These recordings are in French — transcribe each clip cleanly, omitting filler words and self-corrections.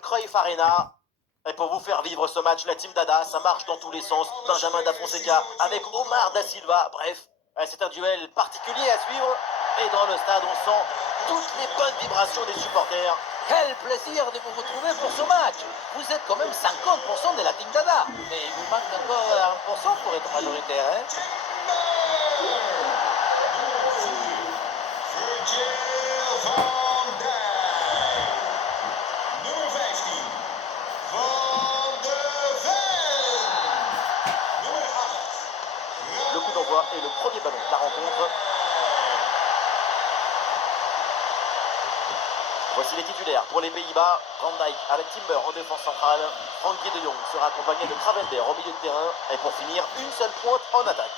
Cruyff Arena. Et pour vous faire vivre ce match, la Team Dada, ça marche dans tous les sens. Benjamin Da Fonseca avec Omar Da Silva. Bref, c'est un duel particulier à suivre. Et dans le stade, on sent toutes les bonnes vibrations des supporters. Quel plaisir de vous retrouver pour ce match. Vous êtes quand même 50% de la Team Dada. Mais il vous manque encore 1% pour être majoritaire, hein? Le coup d'envoi est le premier ballon de la rencontre. Voici les titulaires pour les Pays-Bas. Van Dijk avec Timber en défense centrale. Frankie de Jong sera accompagné de Gravenberch au milieu de terrain. Et pour finir, une seule pointe en attaque.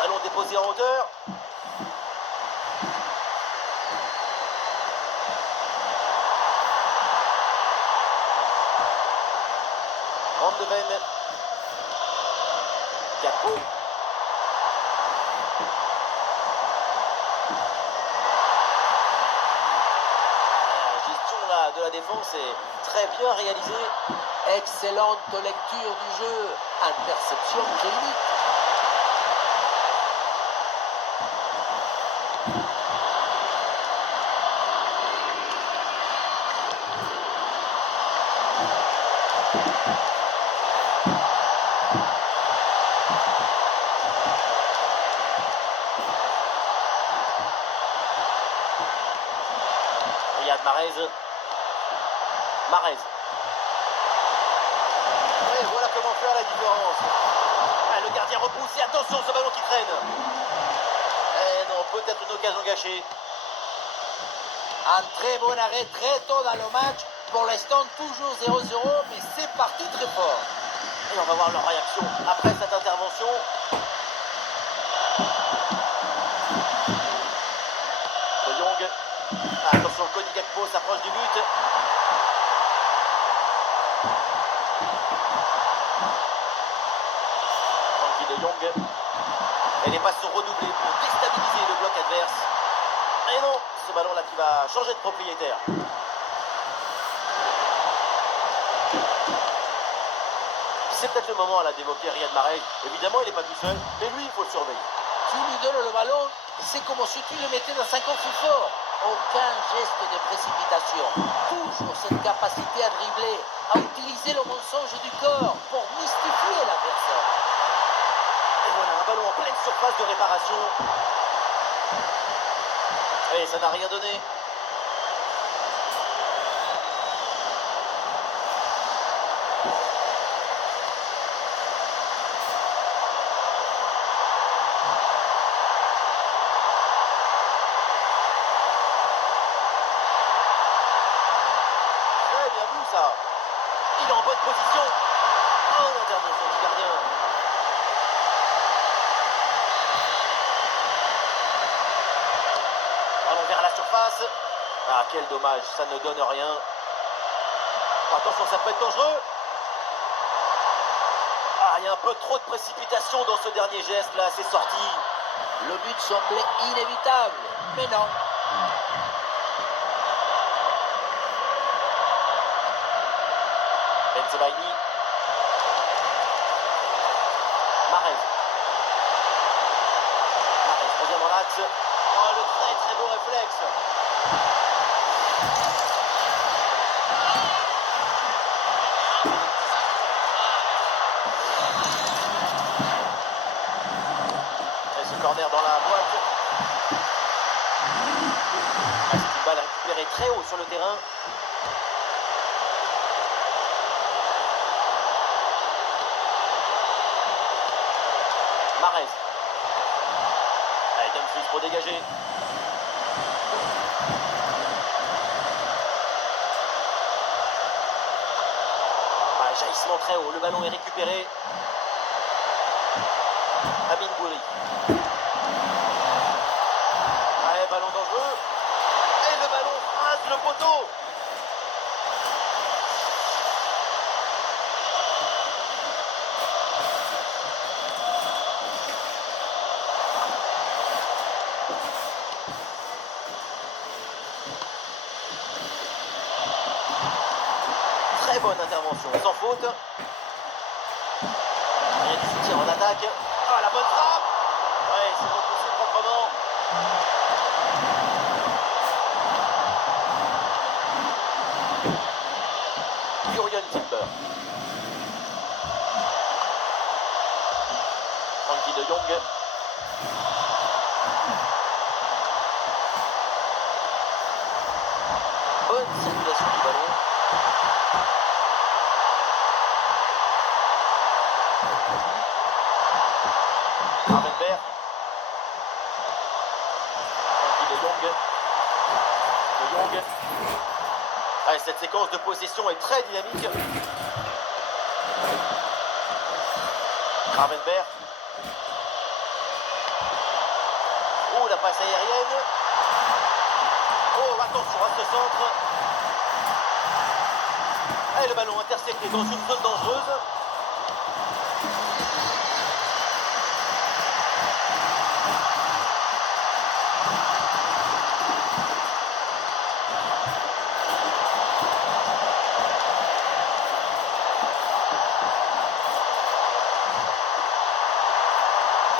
Ballon déposé en hauteur. Van de Ven. Gakpo. La gestion là, de la défense est très bien réalisée. Excellente lecture du jeu. Interception clinique. Riyad Mahrez. Mahrez. Et voilà comment faire la différence. Ah, le gardien repousse et attention ce ballon qui traîne. Eh non, peut-être une occasion gâchée. Un très bon arrêt très tôt dans le match. Pour l'instant, toujours 0-0, mais c'est parti très fort. Et on va voir leur réaction après cette intervention. De Jong. Attention, Cody Gakpo s'approche du but. Frankie de Jong. Et les passes sont redoublées pour déstabiliser le bloc adverse. Et non, ce ballon-là qui va changer de propriétaire. C'est peut-être le moment là d'évoquer Riyad Mahrez. Évidemment, il n'est pas tout seul, mais lui, il faut le surveiller. Tu lui donnes le ballon, c'est comme si tu le mettais dans 50 plus fort. Aucun geste de précipitation. Toujours cette capacité à dribbler, à utiliser le mensonge du corps pour mystifier l'adversaire. Et voilà, un ballon en pleine surface de réparation. Et ça n'a rien donné. Ouais, bien vu ça. Il est en bonne position. Oh, l'intervention du gardien. Ballon vers la surface. Ah, quel dommage, ça ne donne rien. Attention, ça peut être dangereux. Ah, il y a un peu trop de précipitation dans ce dernier geste là, c'est sorti. Le but semblait inévitable, mais non. Bensebaini. Mahrez. Mahrez revient dans l'axe. Oh, le très très beau réflexe. Et ce corner dans la boîte. Ah, c'est une balle récupérée très haut sur le terrain. Mahrez. Allez, Dumfries pour dégager. Ah, jaillissement très haut, le ballon est récupéré. Amin Gouiri. Allez, ballon dangereux. Et le ballon rase le poteau. Très bonne intervention, sans faute. Rien qui soutient en attaque. Ah, la bonne frappe. Ouais, c'est repoussé proprement. Jurgen Timber. Frankie de Jong. Bonne circulation du ballon. Gravenberch. Frankie de Jong. De Jong. Ouais, cette séquence de possession est très dynamique. Gravenberch. Oh, la passe aérienne. Oh, attention à ce centre. Et le ballon intercepté dans une zone dangereuse.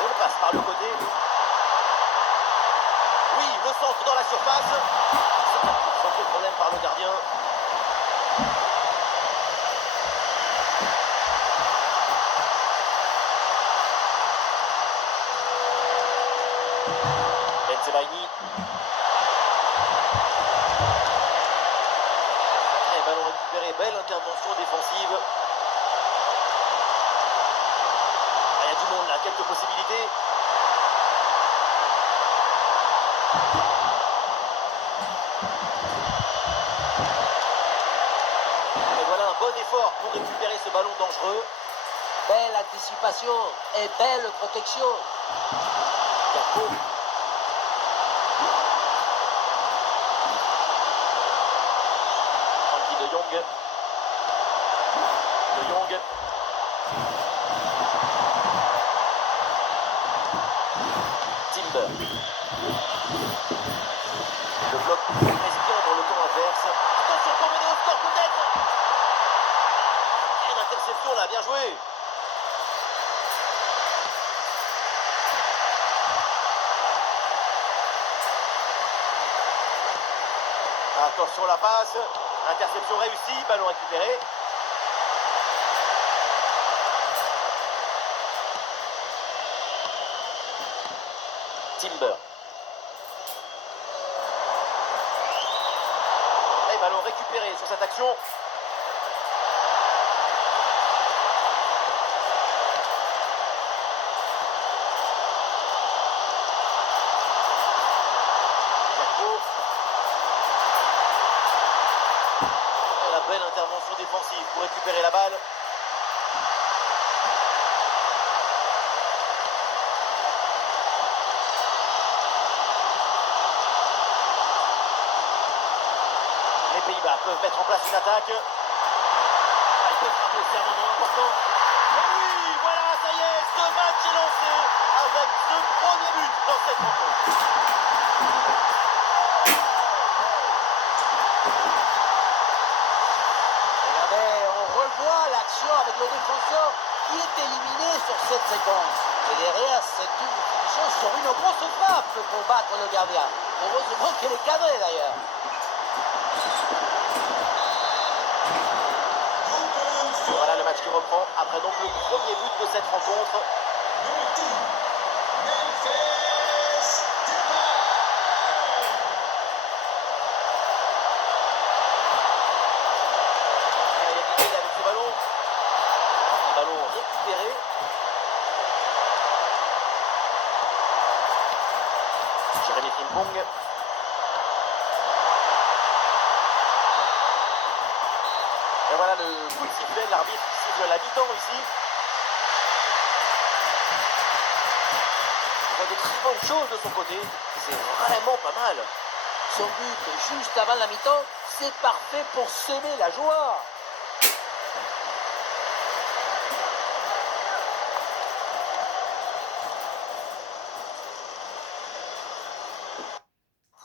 On le passe par le côté. Oui, le centre dans la surface. Sans aucun problème par le gardien. Bensebaini. Et ballon récupéré, belle intervention défensive. Ah, il y a du monde là, quelques possibilités. Et voilà un bon effort pour récupérer ce ballon dangereux. Belle anticipation et belle protection. Capot. Frankie de Jong. De Jong. Timber. Le bloc président dans le camp adverse. Attention pour mener au score peut-être. Et l'interception là, bien joué. Attention la passe. Interception réussie, ballon récupéré. Timber. Et ballon récupéré sur cette action. Capot. Et la belle intervention défensive pour récupérer la balle. Les Pays-Bas peuvent mettre en place une attaque. Ils peuvent frapper aussi un moment important. Et oui, voilà, ça y est, ce match est lancé avec ce premier but dans cette rencontre. Regardez, on revoit l'action avec le défenseur qui est éliminé sur cette séquence. Et derrière, c'est une finition sur une grosse frappe pour battre le gardien. Heureusement qu'elle est cadrée d'ailleurs. Voilà le match qui reprend après donc le premier but de cette rencontre. Il y a l'idée avec ce ballon. Un ballon récupéré. Jérémy Frimpong. Et voilà le coup de sifflet, l'arbitre siffle la mi-temps ici. On voit de très bonnes choses de son côté. C'est vraiment pas mal. Son but juste avant la mi-temps, c'est parfait pour semer la joie.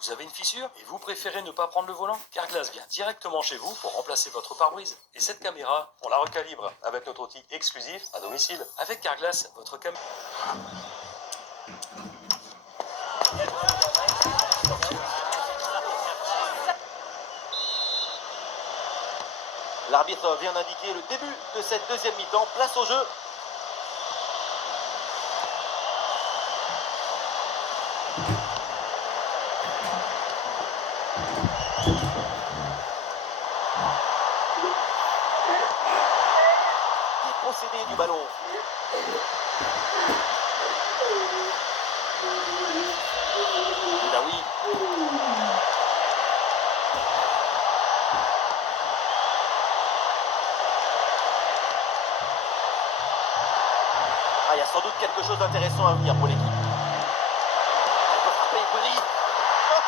Vous avez une fissure et vous préférez ne pas prendre le volant? Carglass vient directement chez vous pour remplacer votre pare-brise. Et cette caméra, on la recalibre avec notre outil exclusif à domicile. Avec Carglass, votre caméra... L'arbitre vient d'indiquer le début de cette deuxième mi-temps. Place au jeu. Dépossédé du ballon. Boudaoui. Il y a sans doute quelque chose d'intéressant à venir pour l'équipe. Elle peut frapper, Goury. Oh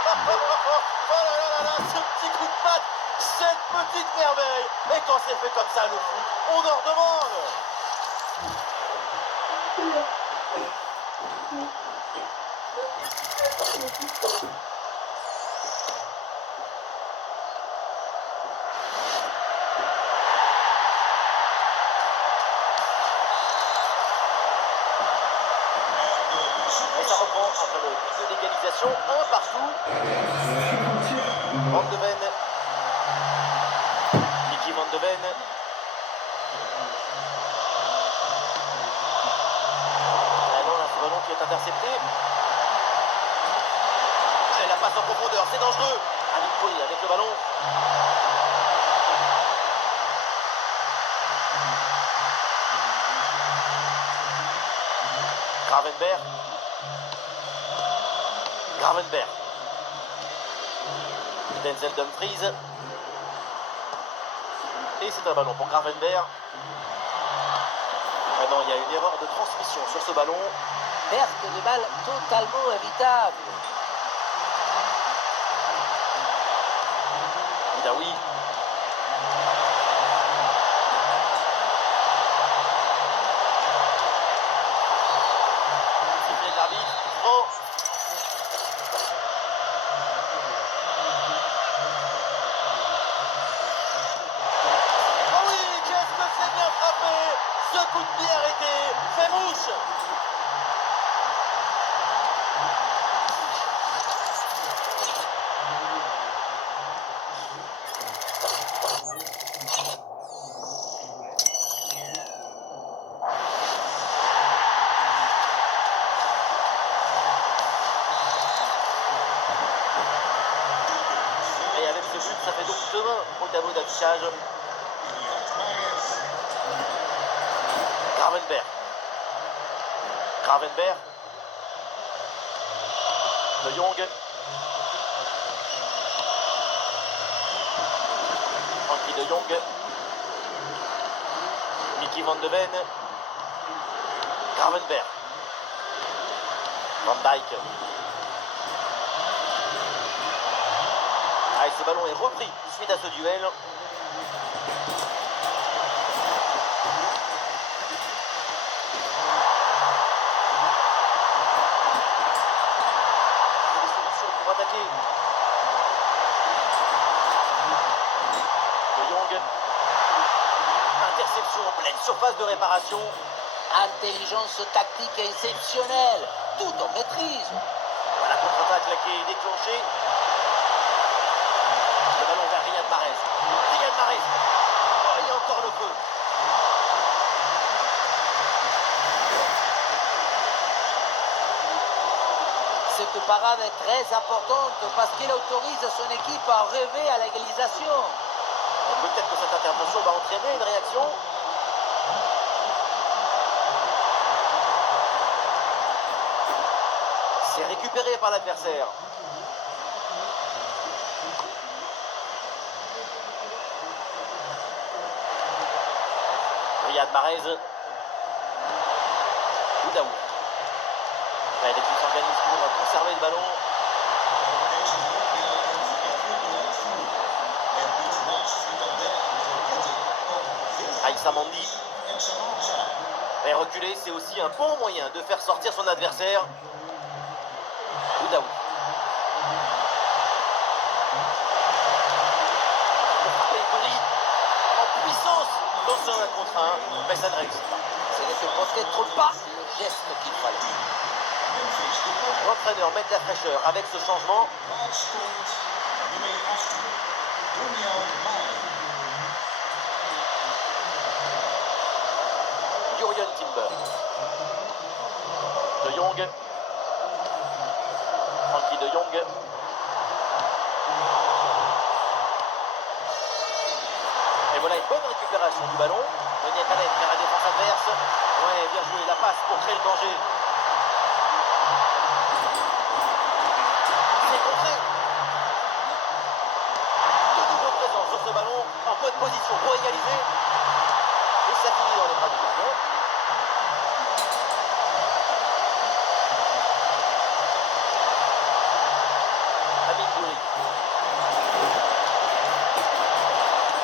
là là là là, ce petit coup de patte, cette petite merveille. Et quand c'est fait comme ça, le foot, on en redemande. Après le but de l'égalisation, un partout. Van de Ven. Mickey Van de Ven. Non, là, ce ballon qui est intercepté. Et la passe en profondeur, c'est dangereux. Amin avec le ballon. Gravenberg. Gravenberg. Denzel Dumfries. Et c'est un ballon pour Gravenberg. Ah non, il y a une erreur de transmission sur ce ballon. Perte de balle totalement évitable. Boudaoui. Sifflet de l'arbitre. Oh. Ce coup de pied arrêté, fait mouche. Et avec ce but, ça fait donc 2-1 au tableau d'affichage. Gravenberg. Gravenberg. De Jong. Frankie de Jong. Mickey Van de Ven. Gravenberg. Van Dijk. Et ce ballon est repris suite à ce duel. Attaquer. De Jong. Interception en pleine surface de réparation. Intelligence tactique exceptionnelle. Tout en maîtrise. Voilà, contre-attaque là qui est déclenchée. Le ballon vers Riyad Mahrez. Riyad Mahrez. Oh, il y a encore le feu. Cette parade est très importante parce qu'il autorise son équipe à rêver à l'égalisation. Peut-être que cette intervention va entraîner une réaction. C'est récupéré par l'adversaire. Riyad Mahrez. Boudaoui. L'équipe s'organise pour conserver le ballon. Aïssa Mandi. Et reculer, c'est aussi un bon moyen de faire sortir son adversaire. Boudaoui. tentent un contre un, mais ça ne réussit pas. Ce n'était peut-être pas le geste qu'il fallait. L'entraîneur met de la fraîcheur avec ce changement. Jurgen Timber. De Jong. Frankie de Jong. Et voilà une bonne récupération du ballon. Daniel Malek vers la défense adverse. Ouais, bien joué, la passe pour créer le danger. C'est contré. De nouveau présent sur ce ballon, en bonne position pour égaliser. Et ça finit dans les bras du gardien. Amin Gouiri.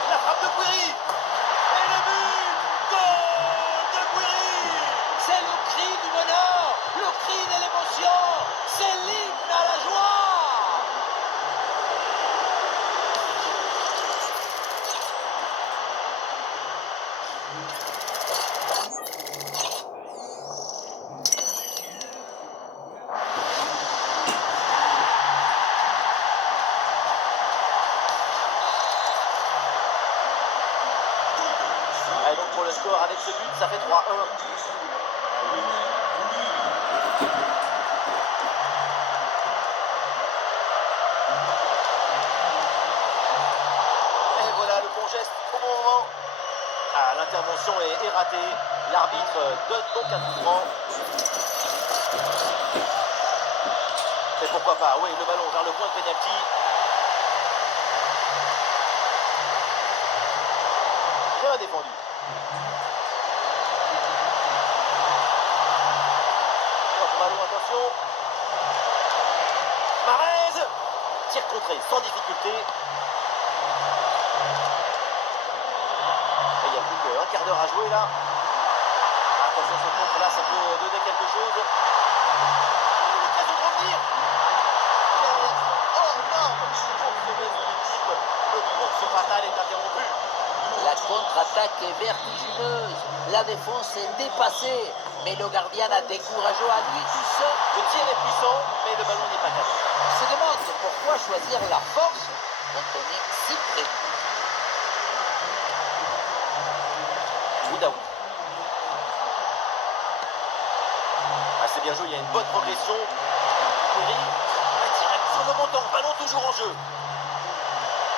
La frappe de Gouiri. Et le but. Goal de Gouiri. C'est le cri du bonheur, le cri de l'émotion, c'est l'hymne à la joie. Et donc pour le score avec ce but, ça fait 3-1. Et voilà le bon geste au bon moment. Ah, l'intervention est ratée. L'arbitre donne donc un coup franc. Et pourquoi pas, oui, le ballon vers le point de pénalty. Bien défendu. Hop, ballon, attention. Mahrez. Tir contré sans difficulté. Et il n'y a plus qu'un quart d'heure à jouer là. Attention, ce contre là, ça peut donner quelque chose. L'occasion de revenir. Oh non, pour sauver son équipe, le course fatal est interrompu. La contre-attaque est vertigineuse, la défense est dépassée, mais le gardien a découragé à lui tout seul. Le tir est puissant, mais le ballon n'est pas cassé. On se demande pourquoi choisir la force quand on est si près. Boudaoui. Ah, c'est bien joué, il y a une bonne progression. Gouiri, direct sur le montant, ballon toujours en jeu.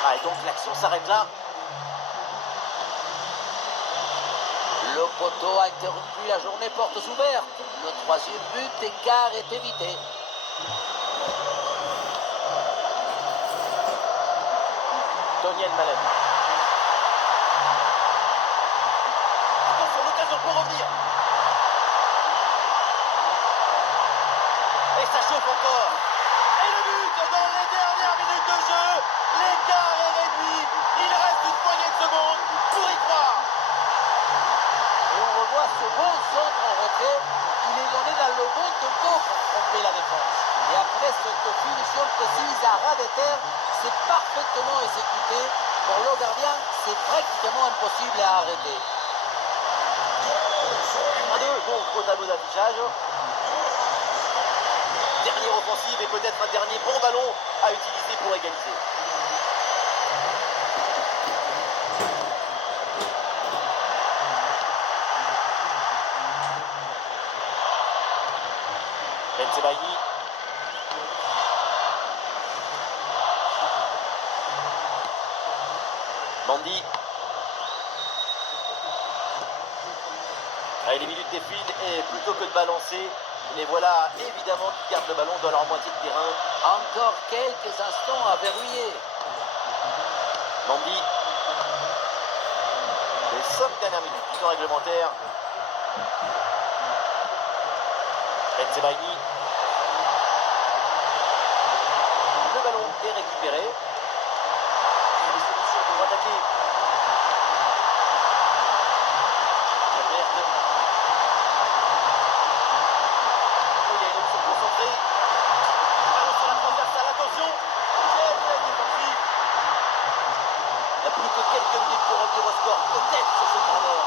Ah, et donc l'action s'arrête là. Le poteau a interrompu la journée portes ouvertes. Le troisième but d'écart est évité. Daniel Malem. Attention, l'occasion pour revenir. Et ça chauffe encore. Et le but dans les dernières minutes de jeu. L'écart est réduit. Il reste une poignée de secondes pour y croire. Et on revoit ce bon centre en retrait. Il est donné dans le bon tempo pour tromper la défense. Et après cette finition précise à ras de terre, c'est parfaitement exécuté. Pour le gardien, c'est pratiquement impossible à arrêter. 1-2 donc au tableau d'affichage. Dernière offensive et peut-être un dernier bon ballon à utiliser pour égaliser. Bensebaini. Mandy. Allez, les minutes défilent et plutôt que de balancer, les voilà évidemment qui gardent le ballon dans leur moitié de terrain. Encore quelques instants à verrouiller. Mandy. Les 5 dernières minutes du temps réglementaire. Bensebaini. Le ballon est récupéré. Il y a des solutions pour attaquer. Alberto. Oh, il y a une option concentrée. Ballon sur la transversale, attention. Quelle belle défensive. Il n'y a plus que quelques minutes pour revenir au score, peut-être sur ce corner.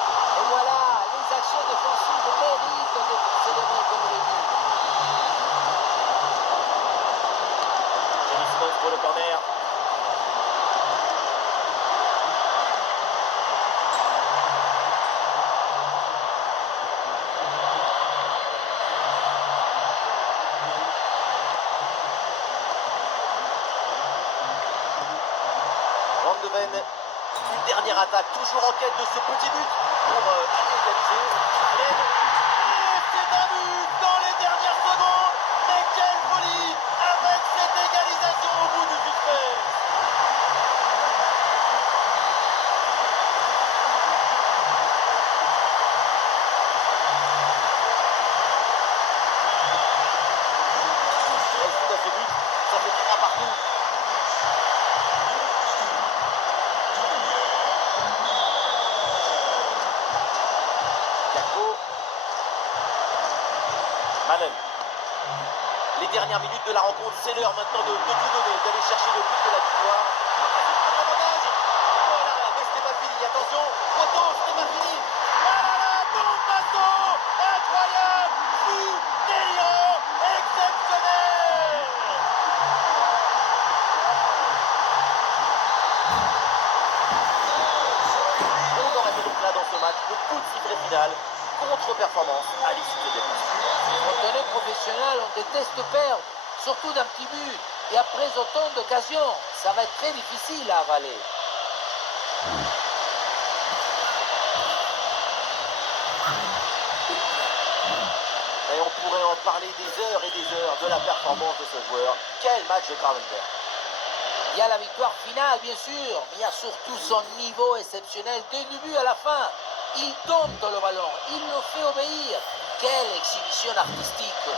contre-attaque, toujours en quête de ce petit but pour aller égaliser. Allen. Et c'est un but dans les dernières secondes. Mais quelle folie avec cette égalisation au bout du suspense. Et suite à ce but, ça fait 1 partout. Malen. Les dernières minutes de la rencontre, c'est l'heure maintenant de tout donner, d'aller chercher le but de la victoire. Oh là là, mais ce n'est pas fini, attention, Otto, ce n'est pas fini. Ah là là, Tommaso, incroyable, fou, délirant, exceptionnel. On aurait été donc là dans ce match, le coup de sifflet final, contre-performance à l'issue des déplacements. Quand on est professionnel, on déteste perdre, surtout d'un petit but. Et après autant d'occasions, ça va être très difficile à avaler. Et on pourrait en parler des heures et des heures de la performance de ce joueur. Quel match de Gravenberch. Il y a la victoire finale, bien sûr, mais il y a surtout son niveau exceptionnel du début à la fin. Il tombe dans le ballon, il le fait obéir. Quelle exhibition artistique!